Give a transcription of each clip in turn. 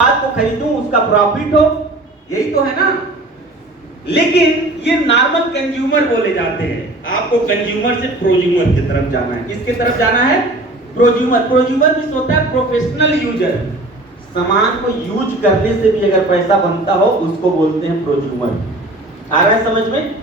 बात को खरीदूं उसका प्रॉफिट हो, यही तो है ना। लेकिन ये नॉर्मल कंज्यूमर बोले जाते हैं। आपको कंज्यूमर से प्रोज्यूमर की तरफ जाना है। किसके तरफ जाना है? प्रोज्यूमर। प्रोज्यूमर भी होता है प्रोफेशनल यूजर। सामान को यूज करने से भी अगर पैसा बनता हो उसको बोलते हैं प्रोज्यूमर। आ रहा है समझ में?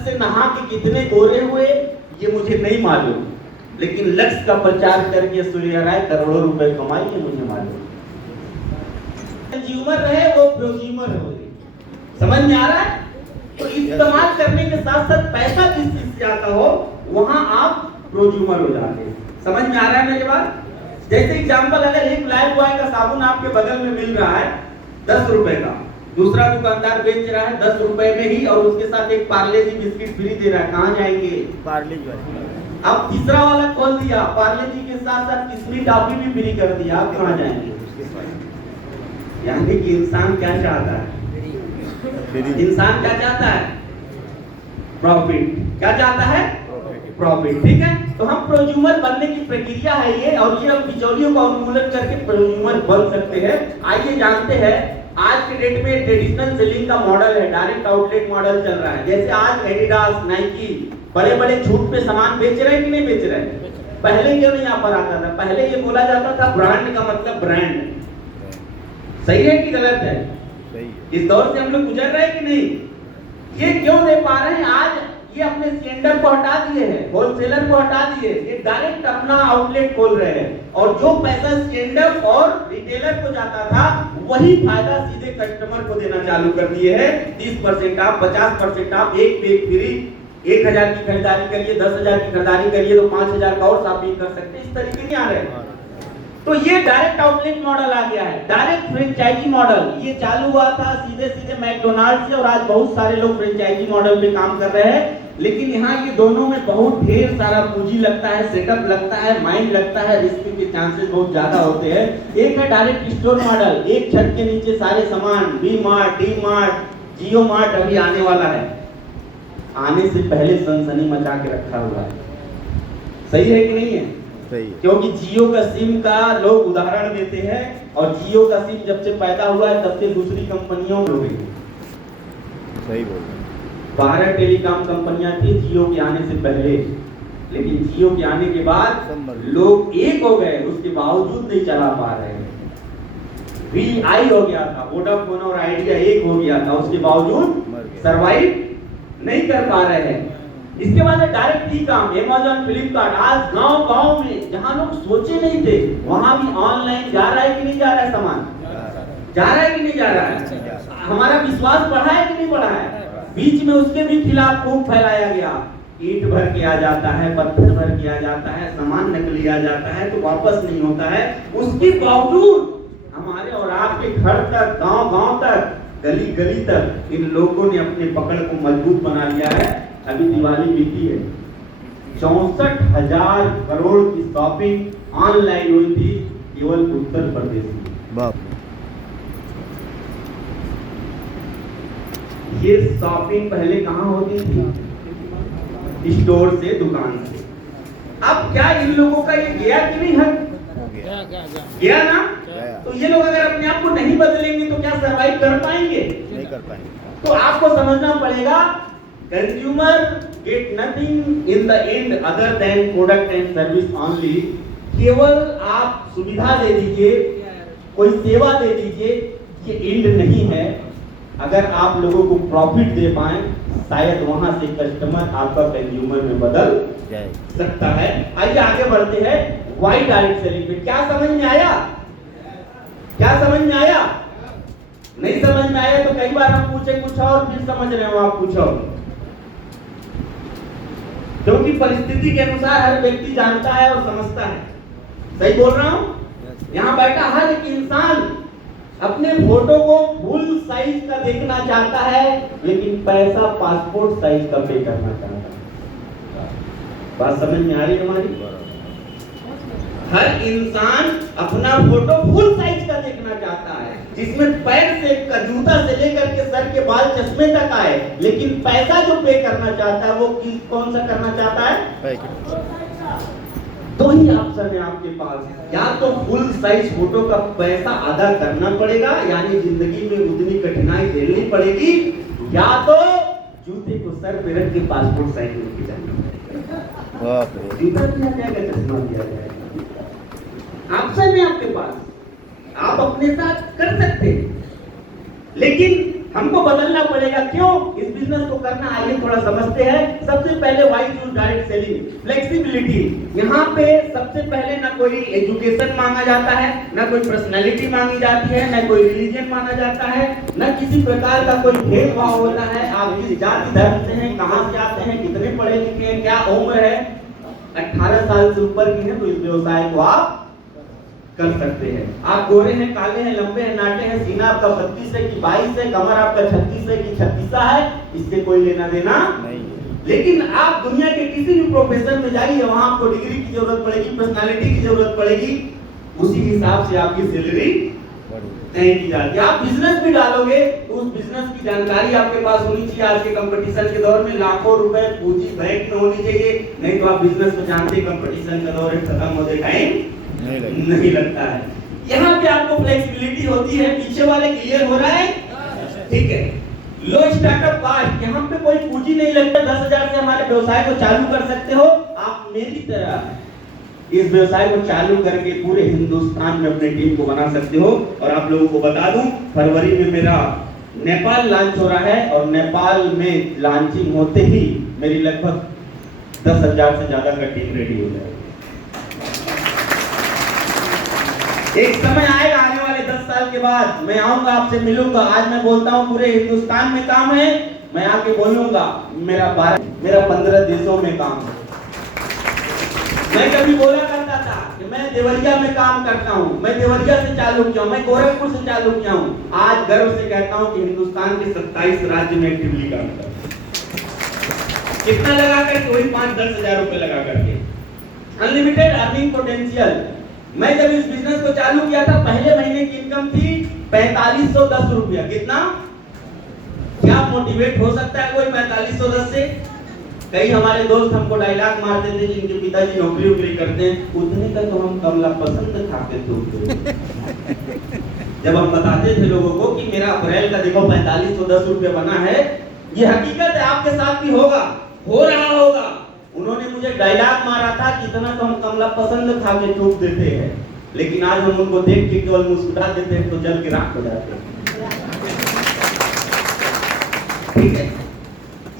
से नहा के कितने गोरे हुए ये मुझे नहीं मालूम, लेकिन लक्ष्य का प्रचार करके सूर्य राय करोड़ों रुपए कमाई ये मुझे मालूम। कंज्यूमर रहे वो प्रोज्यूमर हो गए। समझ में आ रहा है? तो इस्तेमाल करने के साथ साथ पैसा जिस चीज से आता हो वहां आप प्रोज्यूमर हो जाते हैं। समझ में आ रहा है मेरी बात? जैसे एग्जांपल, अगर एक लाइफ बॉय का साबुन आपके बगल में मिल रहा है 10 रुपए का, दूसरा दुकानदार बेच रहा है 10 रुपए में ही और उसके साथ एक पार्ले जी बिस्किट फ्री दे रहा है, कहां जाएंगे? पार्ले जी। अब तीसरा वाला खोल दिया, पार्ले जी के साथ साथ किस्मी टॉफी भी फ्री कर दिया, आप कहां जाएंगे? यानी कि इंसान क्या चाहता है? इंसान क्या चाहता है? प्रॉफिट। क्या चाहता है? प्रॉफिट। ठीक है, तो हम प्रोज्यूमर बनने की प्रक्रिया है ये, और ये हम बिचौलियों का उन्मूलन करके प्रोज्यूमर बन सकते हैं। आइए जानते हैं, आज के डेट में ट्रेडिशनल सेलिंग का मॉडल है, डायरेक्ट आउटलेट मॉडल चल रहा है। जैसे आज एडिडास, नाइकी बड़े बड़े छूट पे सामान बेच रहे हैं कि नहीं बेच रहे हैं? पहले क्यों नहीं यहाँ पर आता था? पहले ये बोला जाता था ब्रांड का मतलब ब्रांड। सही है कि गलत है? सही है। इस दौर से हम लोग गुजर रहे हैं कि नहीं? ये क्यों दे पा रहे हैं? आज ये अपने स्टैंडर्ड को हटा दिए हैं, होलसेलर को हटा दिए, ये डायरेक्ट अपना आउटलेट खोल रहे हैं, और जो पैसा स्टैंडर्ड और रिटेलर को जाता था वही फायदा सीधे कस्टमर को देना चालू कर दिए हैं। 30% ऑफ, 50% ऑफ, एक बैग फ्री, 1000 की खरीदारी करिए, 10,000 की खरीदारी करिए तो 5,000 का और शॉपिंग कर सकते हैं। इस तरीके के आ रहे हैं। तो ये डायरेक्ट आउटलेट मॉडल आ गया है। डायरेक्ट फ्रेंचाइजी मॉडल ये चालू हुआ था सीधे सीधे मैकडोनाल्ड से, और आज बहुत सारे लोग फ्रेंचाइजी मॉडल पे काम कर रहे हैं। लेकिन यहाँ ये दोनों में बहुत ढेर सारा पूंजी लगता है, सेटअप लगता है, माइंड लगता है, रिस्क के चांसेस बहुत ज्यादा होते हैं। एक है डायरेक्ट स्टोर मॉडल, एक छत के नीचे सारे सामान, V Mart, D Mart, Jio Mart अभी आने वाला है। आने से पहले सनसनी मचा के रखा हुआ है। सही है कि नहीं है? क्योंकि जियो का सिम का लोग उदाहरण देते हैं, और जियो का सिम जब से पैदा हुआ है तब से दूसरी कंपनियों में हो गई। सही बोल रहे हैं। 12 टेलीकॉम कंपनियां थी जियो के आने से पहले, लेकिन जियो के आने के बाद लोग एक हो गए, उसके बावजूद नहीं चला पा रहे हैं। VI हो गया था, वोडाफोन और आइडिया एक हो गया था, उसके बावजूद सरवाइव नहीं कर पा रहे हैं। इसके बाद डायरेक्ट ई काम, Amazon, फ्लिपकार्ट, आज गांव गांव में जहां लोग सोचे नहीं थे वहां भी ऑनलाइन जा रहा है कि नहीं जा रहा है? सामान जा रहा है कि नहीं जा रहा है? हमारा विश्वास बढ़ा है कि नहीं बढ़ा है? बीच में उसके भी खिलाफ खूब फैलाया गया, ईंट भर के आ जाता है, पत्थर भर के आ जाता है, सामान नकली आ जाता है तो वापस नहीं होता है। उसके बावजूद हमारे और आपके घर तक, गांव गांव तक, गली गली तक इन लोगों ने अपने पकड़ को मजबूत बना लिया है। अभी दिवाली बीती है, 64,000 करोड़ की शॉपिंग ऑनलाइन हुई थी केवल उत्तर प्रदेश में। बाप ये शॉपिंग पहले कहाँ होती थी? स्टोर से, दुकान से। अब क्या इन लोगों का ये गया कि नहीं? हट गया ना? तो ये लोग अगर अपने आप को नहीं बदलेंगे तो क्या सरवाइव कर पाएंगे? नहीं कर पाएंगे। तो आपको समझना पड़ेगा, consumer gate nothing in the end other than product and service only. केवल आप सुविधा दे दीजिए, कोई सेवा दे दीजिए, ये एंड नहीं है। अगर आप लोगों को प्रॉफिट दे पाए, शायद वहां से कस्टमर आपका कंज्यूमर में बदल सकता है। आइए आगे बढ़ते हैं। वाई डायरेक्ट सेलिंग पे क्या समझ में आया? क्या समझ में आया? नहीं समझ में आया तो कई बार हम पूछे कुछ और, फिर समझ रहे हो आप कुछ और, क्योंकि परिस्थिति के अनुसार हर व्यक्ति जानता है और समझता है। सही बोल रहा हूं? यहाँ बैठा हर एक इंसान अपने फोटो को फुल साइज का देखना चाहता है, लेकिन पैसा पासपोर्ट साइज का पे करना चाहता है। बात समझ में आ रही है हमारी? हर इंसान अपना फोटो फुल साइज का देखना चाहता है, जिसमें पैर से जूता से लेकर के सर के बाल चश्मे तक आए, लेकिन पैसा जो पे करना चाहता है वो कौन सा करना चाहता है? दो ही ऑप्शन है आपके पास, या तो फुल साइज फोटो का पैसा अदा करना पड़ेगा, यानी जिंदगी में उतनी कठिनाई झेलनी पड़ेगी, या तो जूते को सर पे रख के पासपोर्ट साइज लेके जाना पड़ेगा। बाप रे। जूता दिया जाएगा, चश्मा दिया जाएगा, ऑप्शन है आपके पास, आप अपने साथ कर सकते हैं, लेकिन हमको बदलना पड़ेगा। क्यों? इस बिजनेस को करना, आइए थोड़ा समझते हैं। सबसे पहले why choose direct selling, flexibility. यहाँ पे सबसे पहले ना कोई एजुकेशन मांगा जाता है, ना कोई पर्सनालिटी मांगी जाती है, ना कोई रिलीजन माना जाता है, ना किसी प्रकार का कोई भेदभाव होता है। आप किस जाति धर्म से हैं, कहाँ से आते हैं, कितने पढ़े लिखे हैं, क्या उम्र है, 18 साल से ऊपर की है तो इस व्यवसाय को आप कर सकते हैं। आप गोरे हैं, काले हैं, लंबे हैं, नाटे हैं, सीना आपका 32 है कि 22 है, कमर आपका 36 है कि 36 है, इससे कोई लेना देना नहीं। लेकिन आप दुनिया के किसी भी प्रोफेशन में जाइए, वहां आपको डिग्री की जरूरत पड़ेगी, पर्सनालिटी की जरूरत पड़ेगी, उसी हिसाब से आपकी सैलरी तय की जाती है। आप बिजनेस भी डालोगे तो उस बिजनेस की जानकारी आपके पास होनी चाहिए। आज के कंपटीशन के दौर में लाखों रुपए पूंजी बैंक में होनी चाहिए, नहीं तो आप बिजनेस में जानते हैं कंपटीशन का दौर खत्म होते टाइम नहीं लगता है। यहाँ पे आपको फ्लेक्सिबिलिटी होती है। पीछे वाले क्लियर हो रहा है? ठीक है। लो स्टार्टअप कॉस्ट, यहाँ पे कोई पूंजी नहीं लगता। 10,000 से हमारे व्यवसाय को चालू कर सकते हो। आप मेरी तरह इस व्यवसाय को चालू करके पूरे हिंदुस्तान में अपने टीम को बना सकते हो। और आप लोगों को बता दूं, फरवरी में मेरा नेपाल लॉन्च हो रहा है, और नेपाल में लॉन्चिंग होते ही मेरी लगभग 10,000 से ज्यादा का टीम रेडी हो जाएगी। एक समय आएगा, आने वाले 10 साल के बाद मैं आऊंगा, आपसे मिलूंगा। आज मैं बोलता हूं पूरे हिंदुस्तान में काम है, मैं आके बोलूंगा मेरा 15 देशों में काम है। मैं कभी बोला करता था कि मैं देवरिया में काम करता हूं, मैं देवरिया से चालू किया हूं, मैं गोरखपुर से चालू किया हूं। आज गर्व से कहता हूं कि हिंदुस्तान के 27 राज्य में एक्टिवली काम करता हूं। कितना लगा करके? वही 5-10 हजार रुपए लगा करके। Unlimited earning potential. मैं जब इस बिजनेस को चालू किया था, पहले महीने की इनकम थी 4510 रुपया। कितना? क्या मोटिवेट हो सकता है कोई 4510 से? कई हमारे दोस्त हमको डायलॉग मारते थे, जिनके पिताजी नौकरी वोकरी करते हैं, उतने का तो हम कमला पसंद खाते थे। जब हम बताते थे लोगों को कि मेरा अप्रैल का देखो 4510 रुपया बना है, ये हकीकत है, आपके साथ भी होगा, हो रहा होगा। उन्होंने मुझे डायलॉग मारा था कि इतना तो हम कमला पसंद खा के ठोक देते हैं, लेकिन आज हम उनको देख के केवल मुस्कुरा देते हैं तो जल के राख हो जाते हैं। ठीक है,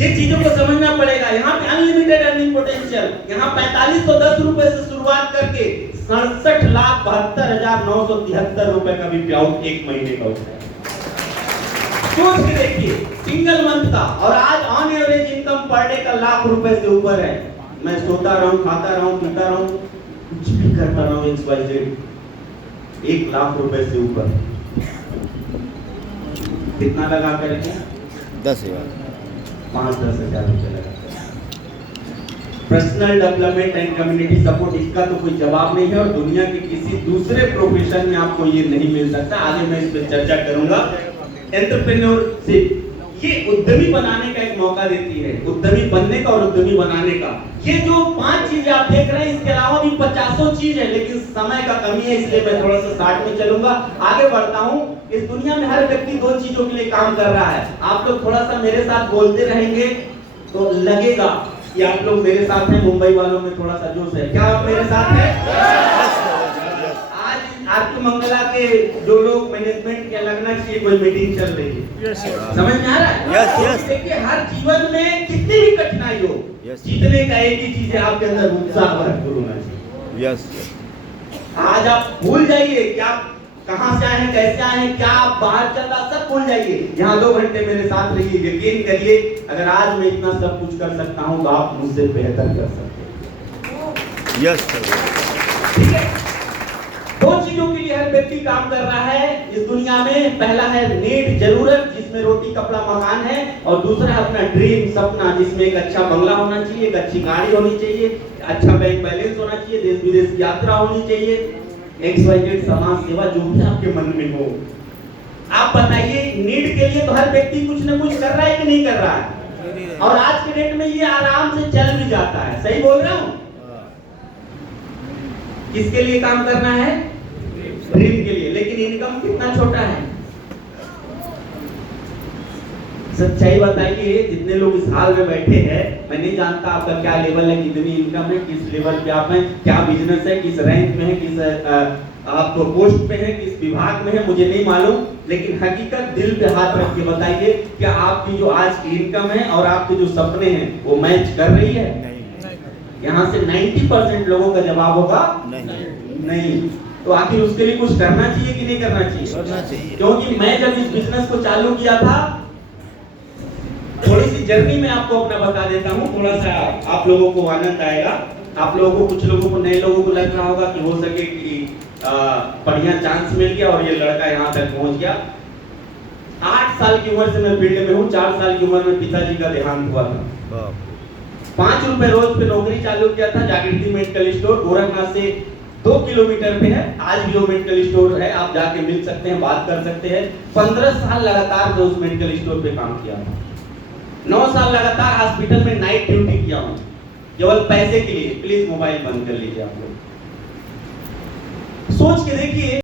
ये चीजों को समझना पड़ेगा। यहाँ पे अनलिमिटेड अर्निंग पोटेंशियल, यहाँ 4510 रुपए से शुरुआत करके 67,72,973 रुपए का भी पेआउट एक महीने का होता है। सोच के देखिए, सिंगल मंथ का। और आज on average income per day का लाख रुपए से ऊपर है। मैं सोता रहूं, खाता रहूं, पीता रहूं, कुछ भी करता रहूं, XYZ, 1 लाख रुपए से ऊपर। कितना लगा करके? 10,000। 5-10 हजार रुपए लगा। Personal development and community support, इसका तो कोई जवाब नहीं है, और दुनिया के किसी दूसरे प्रोफेशन में आपको ये नहीं मिल सकता। आगे मैं इस पर चर्चा करूंगा। एंटरप्रेन्योरशिप, ये उद्यमी बनाने का एक मौका देती है, उद्यमी बनने का और उद्यमी बनाने का। ये जो 5 चीजें आप देख रहे हैं, इसके अलावा भी 50 चीज है, लेकिन समय का कमी है, इसलिए मैं थोड़ा सा शार्ट में चलूंगा, आगे बढ़ता हूं। इस दुनिया में हर व्यक्ति 2 चीजों के लिए काम कर रहा है। आप लोग थोड़ा सा मेरे साथ बोलते रहेंगे तो लगेगा कि आप लोग मेरे साथ हैं। मुंबई वालों में थोड़ा सा जोश है, क्या आप मेरे साथ हैं? आरती मंगला के जो लोग मैनेजमेंट के लगना चाहिए, कोई मीटिंग चल रही है। समझ में आ रहा है? देखिए, हर जीवन में कितनी भी कठिनाई हो, जीतने का एक ही चीज है, आपके अंदर उत्साह भरपूर होना चाहिए। आज आप भूल जाइए कि आप कहां से आए हैं, कैसे आए हैं, क्या आप बाहर चल रहा, सब भूल जाइए। यहाँ 2 घंटे मेरे साथ रहिए, यकीन करिए, अगर आज मैं इतना सब कुछ कर सकता हूँ तो आप मुझसे बेहतर कर सकते हैं। ठीक है, 2 चीजों के लिए हर व्यक्ति काम कर रहा है इस दुनिया में। पहला है नीड, जरूरत, जिसमें रोटी कपड़ा मकान है, और दूसरा है अपना ड्रीम, सपना, जिसमें एक अच्छा बंगला होना चाहिए, एक अच्छी गाड़ी होनी चाहिए, अच्छा बैंक बैलेंस होना चाहिए, देश विदेश की यात्रा होनी चाहिए, XYZ समाज सेवा, जो भी आपके मन में हो। आप बताइए, नीड के लिए तो हर व्यक्ति कुछ न कुछ कर रहा है कि नहीं कर रहा है? और आज के डेट में ये आराम से चल भी जाता है। सही बोल रहा हूँ? किसके लिए काम करना है? ड्रीम के लिए। लेकिन इनकम कितना छोटा है? सच्चाई बताइए, जितने लोग इस हाल में बैठे हैं, मैं नहीं जानता आपका क्या लेवल है, कितनी इनकम है, किस लेवल पे आप हैं, क्या बिजनेस है, किस रैंक में है, किस आप तो पोस्ट पे हैं, किस विभाग में है, मुझे नहीं मालूम। लेकिन हकीकत दिल पे हाथ रख के बताइए, क्या आपकी जो आज की इनकम है और आपके जो सपने हैं वो मैच कर रही है? यहाँ से 90% लोगों का जवाब होगा नहीं। तो आखिर उसके लिए कुछ करना चाहिए कि नहीं करना चाहिए? करना चाहिए। क्योंकि मैं जब इस बिजनेस को चालू किया था, थोड़ी सी जर्नी में आपको अपना बता देता हूँ, थोड़ा सा आप लोगों को आनंद आएगा। आप लोगों को, कुछ लोगों को, नए लोगों को लग रहा होगा कि हो सके कि बढ़िया चांस मिल गया और ये लड़का यहाँ तक पहुंच गया। 8 साल की उम्र से मैं फील्ड में हूँ। 4 साल की उम्र में पिताजी का देहांत हुआ था। 5 रुपए रोज पे नौकरी चालू किया था। जागृति मेडिकल स्टोर गोरखनाथ से 2 किलोमीटर पे है। आज भी वो मेडिकल स्टोर है, आप जाके मिल सकते हैं, बात कर सकते हैं। 15 साल लगातार मैं उस मेडिकल स्टोर पे काम किया था। 9 साल लगातार हॉस्पिटल में नाइट ड्यूटी किया हूँ, केवल पैसे के लिए। प्लीज मोबाइल बंद कर लीजिए आप लोग। सोच के देखिए।